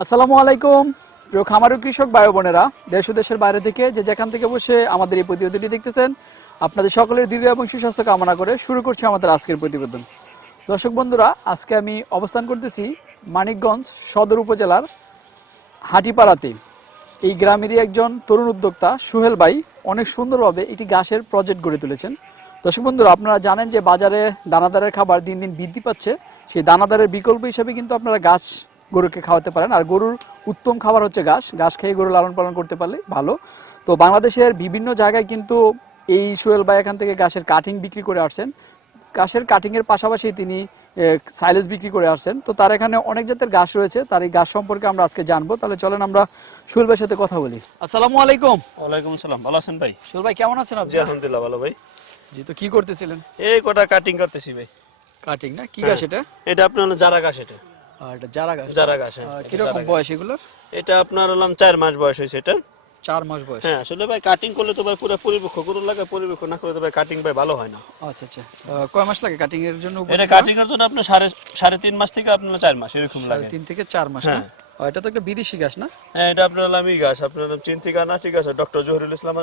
আসসালামু আলাইকুম। প্রিয় খামারু কৃষক ভাই বোনেরা, দেশ দেশের বাইরে থেকে যে যেখান থেকে বসে আমাদের এই প্রতিবেদনটি দেখতেছেন, আপনাদের সকলের দীর্ঘ এবং সুস্বাস্থ্য কামনা করে শুরু করছি আমাদের আজকের প্রতিবেদন। দর্শক বন্ধুরা, আজকে আমি অবস্থান করতেছি মানিকগঞ্জ সদর উপজেলার হাটিপাড়াতে। এই গ্রামেরই একজন তরুণ উদ্যোক্তা সুহেল ভাই অনেক সুন্দরভাবে একটি ঘাসের প্রজেক্ট গড়ে তুলেছেন। দর্শক বন্ধুরা, আপনারা জানেন যে বাজারে দানাদারের খাবার দিন দিন বৃদ্ধি পাচ্ছে। সেই দানাদারের বিকল্প হিসেবে কিন্তু আপনারা গাছ গরুকে খাওয়াতে পারেন। আর গরুর উত্তম খাবার হচ্ছে ঘাস। ঘাস খেয়ে গরু লালন পালন করতে পারলে ভালো। তো বাংলাদেশের বিভিন্ন জায়গায় কিন্তু এই সুহেল ভাই এখান থেকে ঘাসের কাটিং বিক্রি করে আসছেন। ঘাসের কাটিং এর পাশাপাশি তিনি সাইলেজ বিক্রি করে আসছেন। তো তার এখানে অনেক জাতের ঘাস রয়েছে। তার এই ঘাস সম্পর্কে আমরা আজকে জানব। তাহলে চলেন আমরা সুহেল ভাইয়ের সাথে কথা বলি। আসসালামু আলাইকুম। ওয়ালাইকুম আসসালাম। ভালো আছেন ভাই? সুহেল ভাই কেমন আছেন আপনি? আলহামদুলিল্লাহ ভালো ভাই। জি তো কি করতেছিলেন? এই কটা কাটিং করতেছি ভাই। কাটিং না? কি গাছ এটা? এটা আপনার জারা গাছ এটা। জারা গাছ। জারা গাছ হ্যাঁ। কীরকম বয়স এগুলোর? এটা আপনার হলাম চার মাস বয়স হয়েছে এটা। চার মাস বয়স। হ্যাঁ আসলে ভাই কাটিং করলে তো ভাই পুরো পরিবেক্ষ করে লাগে পরিবেক্ষ না করলে তো ভাই কাটিং ভাই ভালো হয় না। আচ্ছা আচ্ছা। কয় মাস লাগে কাটিং এর জন্য এটা কাটিং এর জন্য আপনার সাড়ে সাড়ে তিন মাস থেকে আপনার চার মাস এরকম লাগে। তিন থেকে চার মাস হ্যাঁ। এটা তো একটা বিদেশি গাছ না? হ্যাঁ এটা আপনার গাছ আপনার হলাম চিন থেকে আনা ঠিক আছে ডক্টর জহিরুল ইসলাম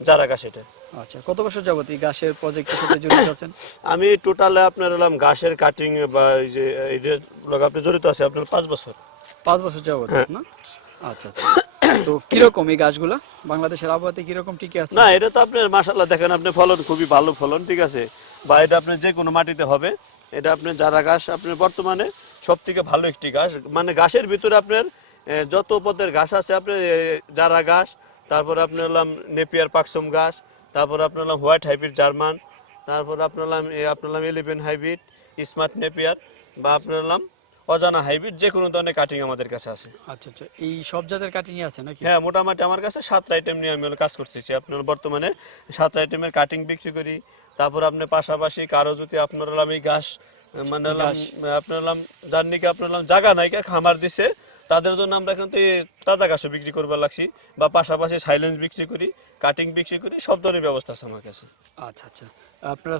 জারা গাছ এটা। আচ্ছা কত বছর যাবত এই গাছের প্রজেক্টের সাথে জড়িত আছেন? আমি টোটালে আপনার হলাম ঘাসের কাটিং বা এই যে লগে আপনি জড়িত আছে আপনার পাঁচ বছর। পাঁচ বছর যাবত হ্যাঁ। না? আচ্ছা আচ্ছা। তো কীরকম এই গাছগুলা বাংলাদেশের আবহাওয়াতে কীরকম টিকে আছে? না এটা তো আপনার মাসাল্লাহ দেখেন আপনি ফলন খুবই ভালো ফলন ঠিক আছে? বা এটা আপনার যে কোনো মাটিতে হবে এটা আপনার যারা গাছ আপনার বর্তমানে সব থেকে ভালো একটি গাছ মানে গাছের ভিতরে আপনার যত পদের গাছ আছে আপনার যারা জারা গাছ তারপর আপনার হলাম নেপিয়ার পাকসম গাছ তারপর আপনার হলাম হোয়াইট হাইব্রিড জার্মান, তারপর আপনার হলাম আপনার হলাম ইলেভেন হাইব্রিড, স্মার্ট নেপিয়ার, বা আপনার হলাম অজানা হাইব্রিড যে কোনো ধরনের কাটিং আমাদের কাছে আছে। আচ্ছা আচ্ছা এই সব জাতের কাটিং আছে নাকি? হ্যাঁ মোটামুটি আমার কাছে সাত আইটেম নিয়ে আমি কাজ করতেছি। আপনার বর্তমানে সাত আইটেমের কাটিং বিক্রি করি। তারপর আপনি পাশাপাশি কারও যদি আপনার এই ঘাস মানে হলাম আপনার হলাম যার নাকি আপনার জায়গা নাইকা খামার দিছে তাদের জন্য আমরা কিন্তু তাজা ঘাসও বিক্রি করবার লাগছি বা পাশাপাশি সাইলেন্স বিক্রি করি কাটিং বিক্রি করি সব ধরনের ব্যবস্থা আছে আমার কাছে। আচ্ছা আচ্ছা। আপনার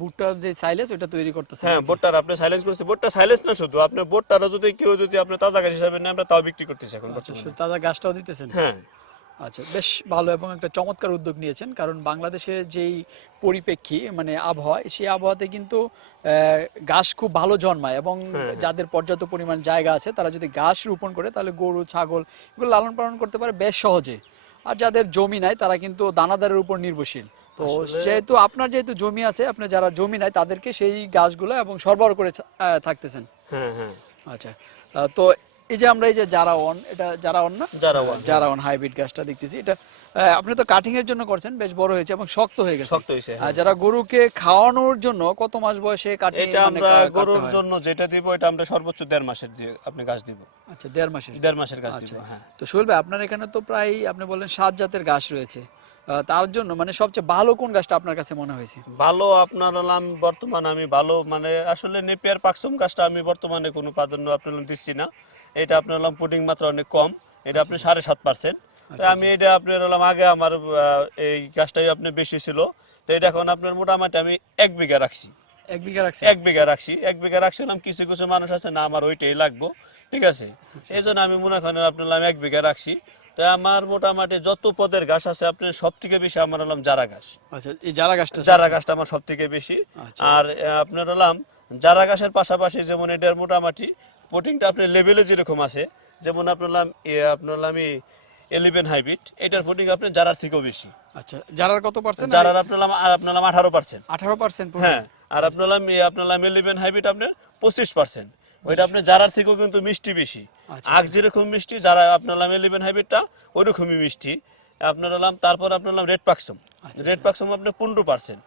বোটটার যে সাইলেন্স ওটা তৈরি করতেছে হ্যাঁ বোটটার আপনি সাইলেন্স করতে বোটটা সাইলেন্স না শুধু আপনি বোটটারও যদি কেউ যদি আপনি তাজা ঘাস হিসাবে নেন আমরা তাও বিক্রি করতেছি এখন আচ্ছা তাজা গাছটাও দিতেছেন? হ্যাঁ। আচ্ছা বেশ ভালো এবং একটা চমৎকার উদ্যোগ নিয়েছেন। কারণ বাংলাদেশের যেই পরিপ্রেক্ষী মানে আবহাওয়া সেই আবহাওয়াতে কিন্তু ঘাস খুব ভালো জন্মায় এবং হ্যাঁ। যাদের পর্যাপ্ত পরিমাণ জায়গা আছে তারা যদি ঘাস রোপণ করে তাহলে গরু ছাগল এগুলো লালন পালন করতে পারে বেশ সহজে। আর যাদের জমি নাই তারা কিন্তু দানাদারের উপর নির্ভরশীল। তো যেহেতু আপনার যেহেতু জমি আছে আপনার যারা জমি নাই তাদেরকে সেই গাছগুলো এবং সরবরাহ করে আহ, থাকতেছেন। হ্যাঁ হ্যাঁ। আচ্ছা তো এই যে আমরা এই যে যারা অন এটা যারা অন না? যারা one। অন হাইব্রিড গাছটা দেখতেছি। এটা আপনি তো কাটিং এর জন্য করছেন বেশ বড় হয়েছে এবং শক্ত হয়ে গেছে। শক্ত হয়েছে হ্যাঁ। আর যারা গরুকে খাওয়ানোর জন্য কত মাস বয়সে কাটিং এটা মানে আমরা গরুর জন্য যেটা দিব এটা আমরা সর্বোচ্চ দেড় মাসের দিয়ে আপনি গাছ দিব। আচ্ছা দেড় মাসের। দেড় মাসের গাছ দিব আচ্ছা। হ্যাঁ। তো ভাই আপনার এখানে তো প্রায় আপনি বললেন সাত জাতের গাছ রয়েছে। তার জন্য মানে সবচেয়ে ভালো কোন গাছটা আপনার কাছে মনে হয়েছে? ভালো আপনার হলাম বর্তমান আমি ভালো মানে আসলে নেপিয়ার পাকসম গাছটা আমি বর্তমানে কোনো প্রাধান্য আপনার দিচ্ছি না। এটা আপনার হলাম পুটিং মাত্রা অনেক কম। এটা আপনি সাড়ে সাত পার্সেন্ট। আচ্ছা, আমি এটা আপনার হলাম আগে আমার এই গাছটাই আপনি বেশি ছিল। তো এটা এখন আপনার মোটামুটি আমি এক বিঘা রাখছি। এক বিঘা রাখছে এক বিঘা রাখছি। এক বিঘা রাখছিলাম কিছু কিছু মানুষ আছে না আমার ওইটাই লাগবো। ঠিক আছে? এই জন্য আমি মনে করেন আপনার হলাম এক বিঘা রাখছি। তো আমার মোটামুটি যত পদের ঘাস আছে আপনার সব থেকে বেশি আমার হলাম জারা ঘাস আচ্ছা এই যারা গাছটা জারা গাছটা আমার সব থেকে বেশি। আচ্ছা। আর আপনার হলাম জারা গাছের পাশাপাশি যেমন এটার মোটামুটি প্রোটিনটা আপনার লেভেলে যেরকম আছে যেমন আপনার এ, আপনার হলাম এলিভেন হাইব্রিড এটার প্রোটিন আপনার জারার থেকেও বেশি। আচ্ছা যারার কত পার্সেন্ট জারার আপনার হলাম আর আপনার হলাম আঠারো পার্সেন্ট আঠারো পার্সেন্ট হ্যাঁ আর আপনার এ, আপনার হলাম এলিভেন হাইব্রিড আপনার পঁচিশ পার্সেন্ট ওইটা আপনার জারার থেকেও কিন্তু মিষ্টি বেশি। আচ্ছা, আগ যেরকম মিষ্টি যারা আপনার নাম এলিভেন হাইব্রিডটা ওইরকমই মিষ্টি। আপনার নাম তারপর আপনার নাম রেড পাকসম আচ্ছা, রেড পাকসম আপনার পনেরো পার্সেন্ট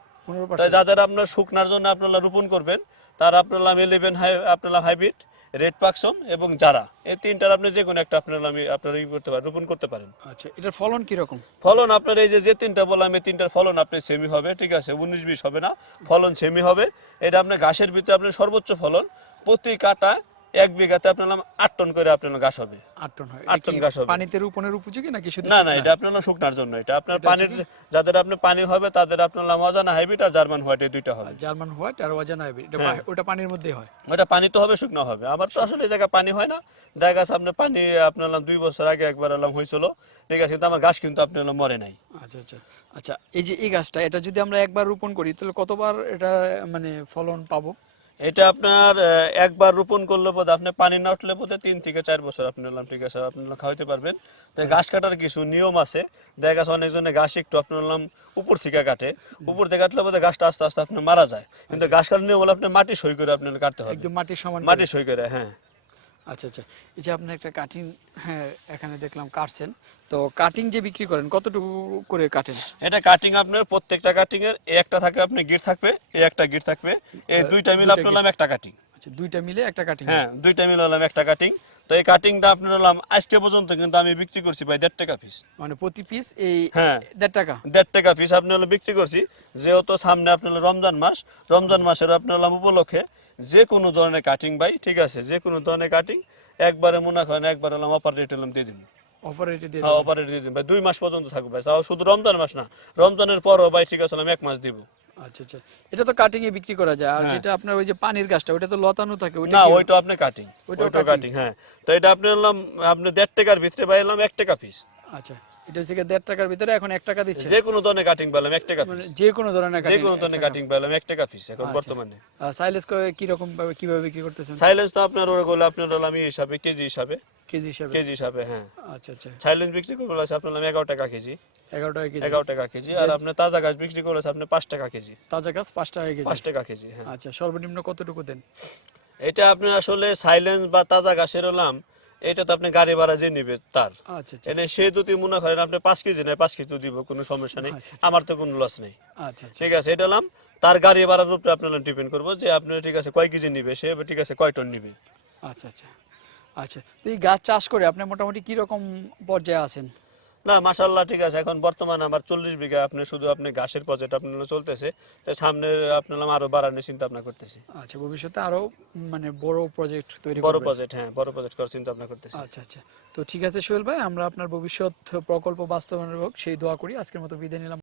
তাই যাদের আপনার শুকনার জন্য আপনারা রোপণ করবেন তার আপনার নাম ইলেভেন হাই আপনার হাইব্রিড রেড পাকসম এবং যারা। এই তিনটার আপনি যে কোনো একটা আপনার আমি আপনার ই করতে পারেন রোপণ করতে পারেন। আচ্ছা এটার ফলন কি রকম ফলন আপনার এই যে যে তিনটা বললাম এই তিনটার ফলন আপনি সেমি হবে ঠিক আছে? উনিশ বিশ হবে না ফলন সেমি হবে। এটা আপনার ঘাসের ভিতরে আপনার সর্বোচ্চ ফলন। প্রতি কাটা এক বিঘাতে আপনার আট টন করে আপনার ঘাস হবে। আট টন হয়। আট টন গাছ হবে। পানিতে রোপণের উপযোগী নাকি শুধু না না এটা আপনার শুকনার জন্য। এটা আপনার পানির যাদের আপনি পানি হবে তাদের আপনার হলাম অজানা হাইব্রিড আর জার্মান হোয়াইট এই দুইটা হবে। জার্মান হোয়াইট আর অজানা হাইব্রিড। হ্যাঁ। ওটা পানির মধ্যেই হয়। ওটা পানি তো হবে শুকনো হবে। আমার তো আসলে এই জায়গায় পানি হয় না। দেখা গেছে আপনার পানি আপনার দুই বছর আগে একবার হলাম হয়েছিল। ঠিক আছে কিন্তু আমার গাছ কিন্তু আপনার মরে নাই। আচ্ছা আচ্ছা আচ্ছা এই যে এই গাছটা এটা যদি আমরা একবার রোপণ করি তাহলে কতবার এটা মানে ফলন পাবো? এটা আপনার একবার রোপণ করলে বোধ আপনি পানি না উঠলে বোধ তিন থেকে চার বছর আপনি নিলাম ঠিক আছে? আপনি খাওয়াইতে পারবেন। তো গাছ কাটার কিছু নিয়ম আছে। দেখা গেছে অনেকজনে গাছ একটু আপনার নিলাম উপর থেকে কাটে। উপর থেকে কাটলে বোধ গাছটা আস্তে আস্তে আপনি মারা যায়। কিন্তু গাছ কাটার নিয়ম হলো আপনি মাটি সই করে আপনি কাটতে হবে। মাটি মাটির সমান মাটি সই করে হ্যাঁ। আচ্ছা আচ্ছা। এই যে আপনি একটা কাটিং হ্যাঁ এখানে দেখলাম কাটছেন। তো কাটিং যে বিক্রি করেন কতটুকু করে কাটেন? এটা কাটিং আপনার প্রত্যেকটা কাটিং এর একটা থাকে আপনি গিট থাকবে এই একটা গিট থাকবে এই দুইটা মিলে আপনার নাম একটা কাটিং আচ্ছা দুইটা মিলে একটা কাটিং হ্যাঁ দুইটা মিলে হলাম একটা কাটিং তো এই কাটিংটা আপনার হলাম আজকে পর্যন্ত কিন্তু আমি বিক্রি করছি প্রায় দেড় টাকা পিস মানে প্রতি পিস এই হ্যাঁ। দেড় টাকা? দেড় টাকা পিস আপনি হলো বিক্রি করছি যেহেতু সামনে আপনার রমজান মাস রমজান মাসের আপনার হলাম উপলক্ষে যে কোনো ধরনের কাটিং ভাই ঠিক আছে যে কোনো ধরনের কাটিং একবারে মনে করেন একবার হলাম অপার রেট হলাম দিয়ে দিন অপারেটে দিয়ে হ্যাঁ দিয়ে দিন ভাই দুই মাস পর্যন্ত থাকবে ভাই তাও শুধু রমজান মাস না রমজানের পরও ভাই ঠিক আছে আমি এক মাস দিব। আচ্ছা আচ্ছা। এটা তো কাটিং এ বিক্রি করা যায়। আর হ্যাঁ। যেটা আপনার ওই যে পানির গাছটা ওটা তো লতানো থাকে ওটা না ওইটা আপনি কাটিং ওইটা কাটিং হ্যাঁ। তো এটা আপনি আপনি দেড় টাকার ভিতরে পাইলাম এক টাকা পিস আচ্ছা। এটা হচ্ছে গিয়ে দেড় টাকার ভিতরে এখন এক টাকা দিচ্ছে। যে কোনো ধরনের কাটিং পেলাম এক টাকা মানে যে কোনো ধরনের যে কোনো ধরনের কাটিং পেলাম এক টাকা পিস এখন আচ্ছা। বর্তমানে। সাইলেজ কি রকম ভাবে কীভাবে বিক্রি করতেছেন? সাইলেন্স তো আপনার ওরা আপনার হলো আমি হিসাবে কেজি হিসাবে। কেজি হিসাবে? কেজি হিসাবে হ্যাঁ। আচ্ছা আচ্ছা। বিক্রি আছে আপনার হলাম এগারো টাকা কেজি। এগারো টাকা কেজি। এগারো টাকা কেজি। আর আপনার তাজা গাছ বিক্রি করলে আছে আপনার পাঁচ টাকা কেজি। তাজা গাছ পাঁচ টাকা কেজি। পাঁচ টাকা কেজি হ্যাঁ। আচ্ছা সর্বনিম্ন কতটুকু দেন? এটা আপনার আসলে সাইলেন্স বা তাজা গাছের এটা তো আপনি গাড়ি ভাড়া যে নিবে তার। আচ্ছা আচ্ছা। এটা সে যদি মনে করেন আপনি পাঁচ কেজি নেয় পাঁচ কেজি দিব কোনো সমস্যা নেই। আচ্ছা, আচ্ছা। আমার তো কোনো লস নেই। আচ্ছা আচ্ছা। ঠিক আছে এটা হলাম তার গাড়ি ভাড়ার উপরে আপনারা ডিপেন্ড করব যে আপনি ঠিক আছে কয় কেজি নিবে সে ঠিক আছে কয় টন নিবে। আচ্ছা আচ্ছা। আচ্ছা তো এই গাছ চাষ করে আপনি মোটামুটি কি রকম পর্যায়ে আছেন? না মাশাল্লাহ ঠিক আছে। এখন বর্তমানে আমার চল্লিশ বিঘা আপনি শুধু আপনি ঘাসের প্রজেক্ট আপনার চলতেছে তো সামনে আপনার আরও বাড়ানোর চিন্তা ভাবনা করতেছি। আচ্ছা ভবিষ্যতে আরও মানে বড় প্রজেক্ট তৈরি বড় প্রজেক্ট হ্যাঁ বড় প্রজেক্ট করার চিন্তা ভাবনা করতেছি। আচ্ছা আচ্ছা। তো ঠিক আছে সোহেল ভাই আমরা আপনার ভবিষ্যৎ প্রকল্প বাস্তবায়নের হোক সেই দোয়া করি। আজকের মতো বিদায় নিলাম।